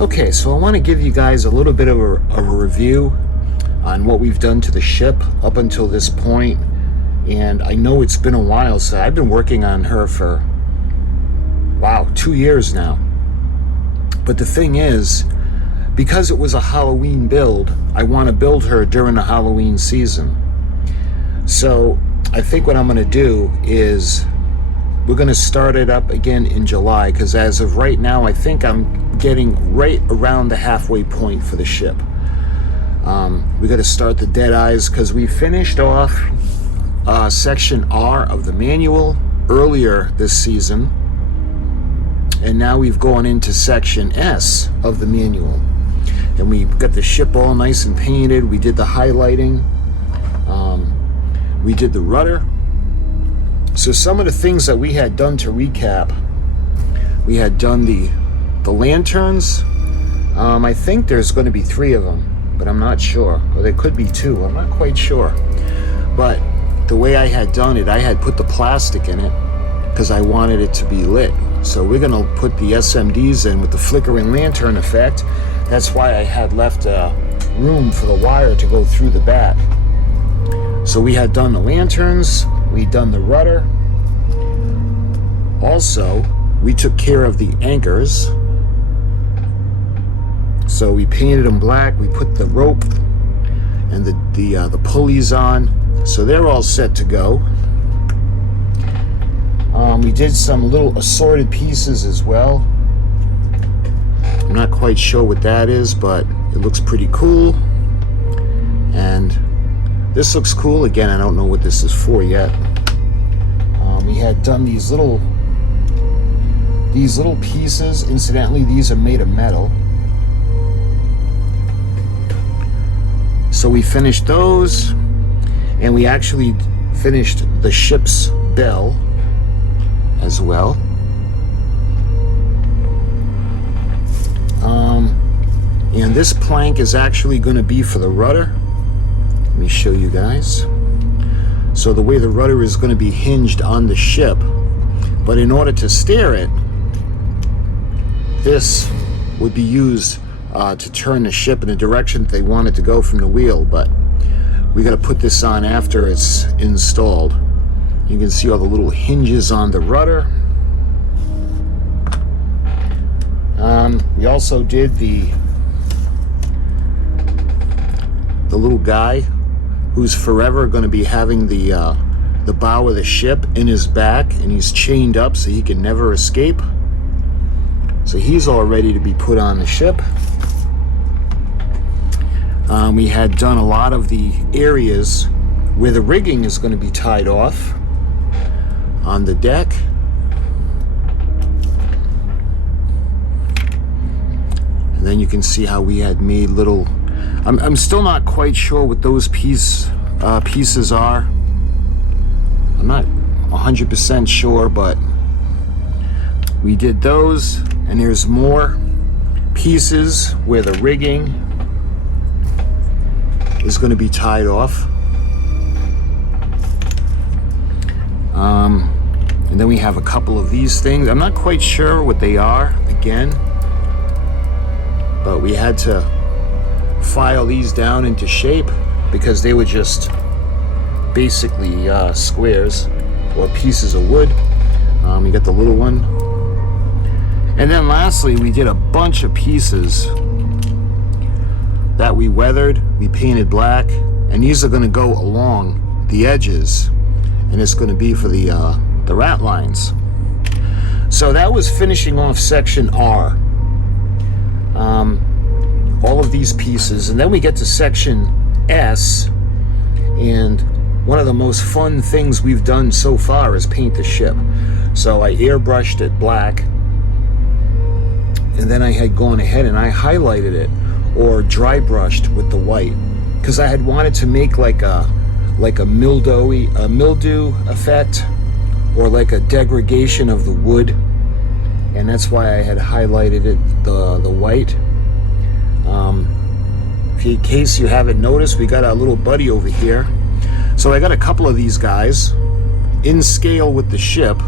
Okay, so I want to give you guys a little bit of a review on what we've done to the ship up until this point. And I know it's been a while, so I've been working on her for, wow, 2 years now. But the thing is, because it was a Halloween build, I want to build her during the Halloween season. So I think what I'm going to do is we're going to start it up again in July, because as of right now, I think I'm getting right around the halfway point for the ship. We got to start the dead eyes because we finished off section R of the manual earlier this season, and now we've gone into section S of the manual, and we got the ship all nice and painted. We did the highlighting, we did the rudder. So some of the things that we had done to recap, we had done the lanterns. I think there's going to be 3 of them, but I'm not sure. Or there could be 2. I'm not quite sure. But the way I had done it, I had put the plastic in it because I wanted it to be lit. So we're going to put the SMDs in with the flickering lantern effect. That's why I had left room for the wire to go through the back. So we had done the lanterns, we'd done the rudder. Also, we took care of the anchors. So we painted them black, we put the rope and the pulleys on. So they're all set to go. We did some little assorted pieces as well. I'm not quite sure what that is, but it looks pretty cool. And this looks cool. Again, I don't know what this is for yet. We had done these little pieces. Incidentally, these are made of metal. So we finished those, and we actually finished the ship's bell as well. And this plank is actually going to be for the rudder. Let me show you guys. So the way the rudder is going to be hinged on the ship, but in order to steer it, this would be used to turn the ship in the direction that they want it to go from the wheel. But we got to put this on after it's installed. You can see all the little hinges on the rudder. We also did the little guy who's forever going to be having the bow of the ship in his back, and he's chained up so he can never escape. So he's all ready to be put on the ship. We had done a lot of the areas where the rigging is going to be tied off on the deck. And then you can see how we had made little... I'm still not quite sure what those pieces are. I'm not 100% sure, but we did those, and there's more pieces where the rigging is going to be tied off. And then we have a couple of these things. I'm not quite sure what they are, again, but we had to file these down into shape because they were just basically squares or pieces of wood. We got the little one. And then lastly, we did a bunch of pieces that we weathered, we painted black, and these are going to go along the edges, and it's going to be for the rat lines. So that was finishing off section R. All of these pieces, and then we get to section S, and one of the most fun things we've done so far is paint the ship. So I airbrushed it black, and then I had gone ahead and I highlighted it or dry brushed with the white, because I had wanted to make like a mildew effect, or like a degradation of the wood, and that's why I had highlighted it the white. In case you haven't noticed, we got our little buddy over here. So I got a couple of these guys in scale with the ship,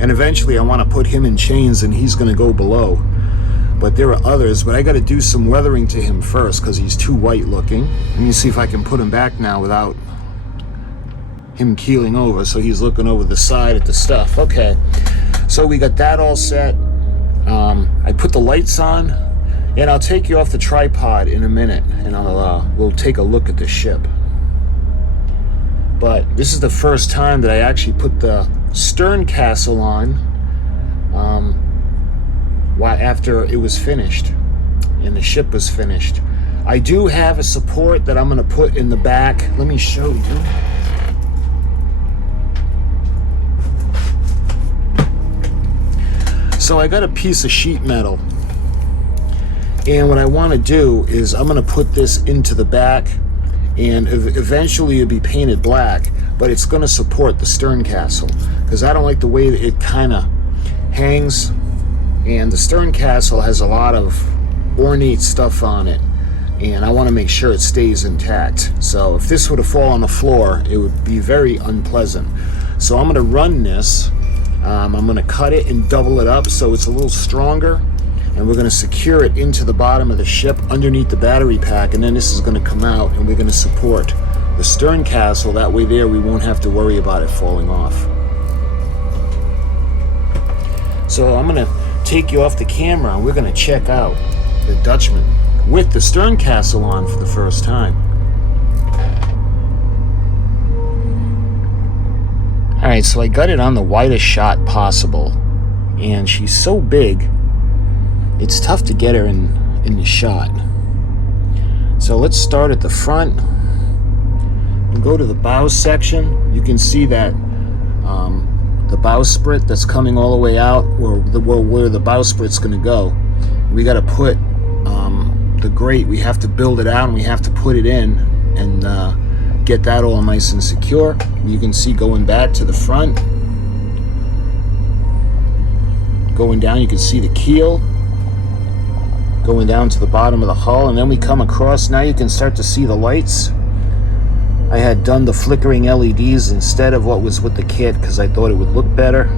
and eventually I want to put him in chains and he's going to go below. but there are others. But I got to do some weathering to him first because he's too white looking. Let me see if I can put him back now without him keeling over, so he's looking over the side at the stuff. Okay, so we got that all set. I put the lights on, and I'll take you off the tripod in a minute, and we'll take a look at the ship. But this is the first time that I actually put the stern castle on after it was finished and the ship was finished. I do have a support that I'm going to put in the back. Let me show you. So I got a piece of sheet metal, and what I want to do is I'm going to put this into the back, and eventually it'll be painted black, but it's going to support the stern castle because I don't like the way that it kind of hangs, and the stern castle has a lot of ornate stuff on it, and I want to make sure it stays intact. So if this were to fall on the floor, it would be very unpleasant. So I'm going to run this. I'm going to cut it and double it up so it's a little stronger, and we're going to secure it into the bottom of the ship underneath the battery pack, and then this is going to come out and we're going to support the stern castle. That way there we won't have to worry about it falling off. So I'm going to take you off the camera and we're going to check out the Dutchman with the stern castle on for the first time. Alright, so I got it on the widest shot possible, and she's so big it's tough to get her in the shot. So let's start at the front and go to the bow section. You can see that the bowsprit that's coming all the way out, or where the bowsprit's going to go. We got to put the grate, we have to build it out and we have to put it in and get that all nice and secure. You can see going back to the front, going down, you can see the keel going down to the bottom of the hull, and then we come across. Now you can start to see the lights. I had done the flickering LEDs instead of what was with the kit because I thought it would look better,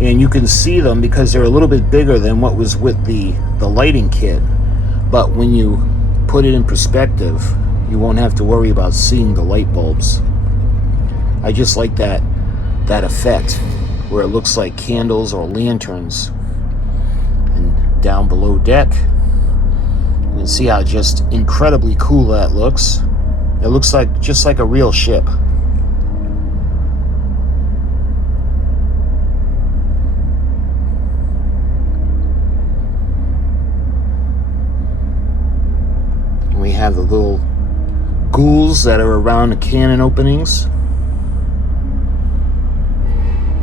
and you can see them because they're a little bit bigger than what was with the lighting kit, but when you put it in perspective you won't have to worry about seeing the light bulbs. I just like that effect where it looks like candles or lanterns. And down below deck, you can see how just incredibly cool that looks. It looks like just like a real ship. And we have the little ghouls that are around the cannon openings.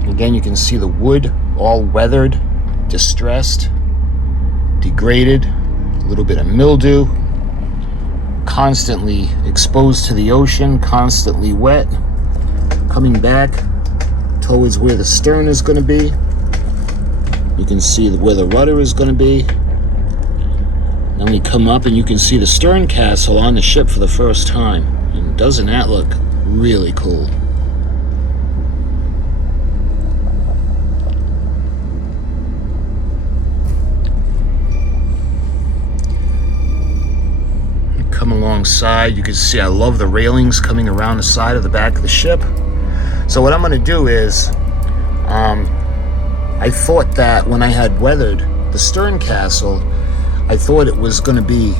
Again, you can see the wood all weathered, distressed, degraded, a little bit of mildew, constantly exposed to the ocean, constantly wet. Coming back towards where the stern is going to be, you can see where the rudder is going to be. Then we come up and you can see the stern castle on the ship for the first time. And doesn't that look really cool? Come alongside, you can see I love the railings coming around the side of the back of the ship. So what I'm going to do is, I thought that when I had weathered the stern castle, I thought it was going to be,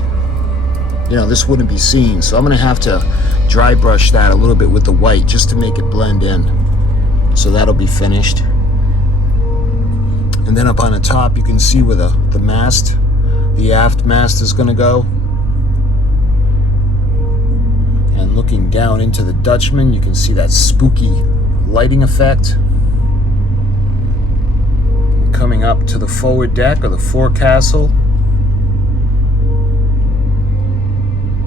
this wouldn't be seen. So I'm going to have to dry brush that a little bit with the white just to make it blend in. So that'll be finished. And then up on the top, you can see where the mast, the aft mast is going to go. And looking down into the Dutchman, you can see that spooky lighting effect. Coming up to the forward deck or the forecastle.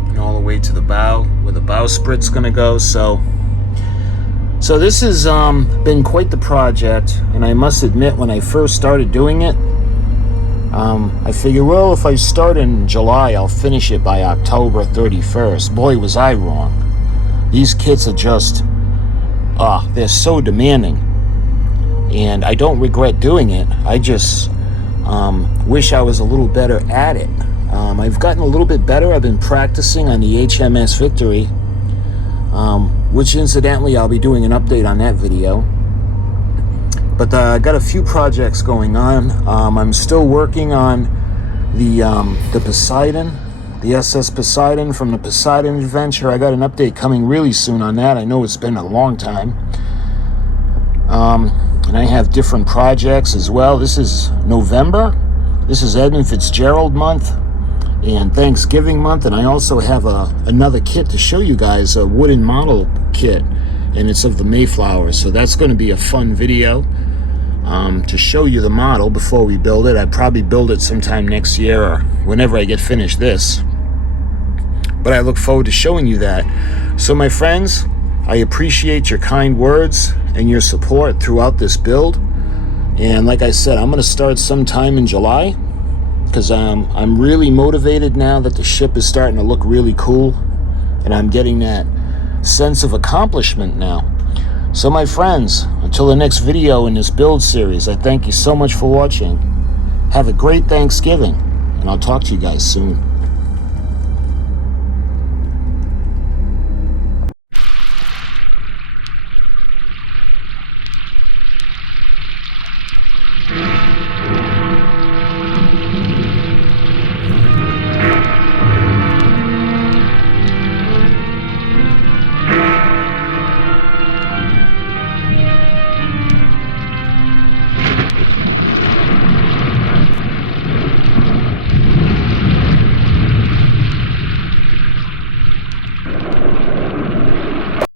And all the way to the bow, where the bowsprit's going to go. So this has been quite the project, and I must admit, when I first started doing it, I figured, well, if I start in July, I'll finish it by October 31st. Boy, was I wrong. These kits are just, they're so demanding. And I don't regret doing it. I just Wish I was a little better at it. I've gotten a little bit better. I've been practicing on the HMS Victory, which incidentally I'll be doing an update on that video. But I got a few projects going on. I'm still working on the Poseidon, the SS Poseidon from the Poseidon Adventure. I got an update coming really soon on that. I know it's been a long time. And I have different projects as well. This is November. This is Edmund Fitzgerald month and Thanksgiving month. And I also have another kit to show you guys, a wooden model kit, and it's of the Mayflower. So that's going to be a fun video to show you the model before we build it. I'd probably build it sometime next year or whenever I get finished this. But I look forward to showing you that. So my friends, I appreciate your kind words and your support throughout this build. And like I said, I'm going to start sometime in July because I'm really motivated now that the ship is starting to look really cool, and I'm getting that sense of accomplishment now. So my friends, until the next video in this build series, I thank you so much for watching. Have a great Thanksgiving, and I'll talk to you guys soon.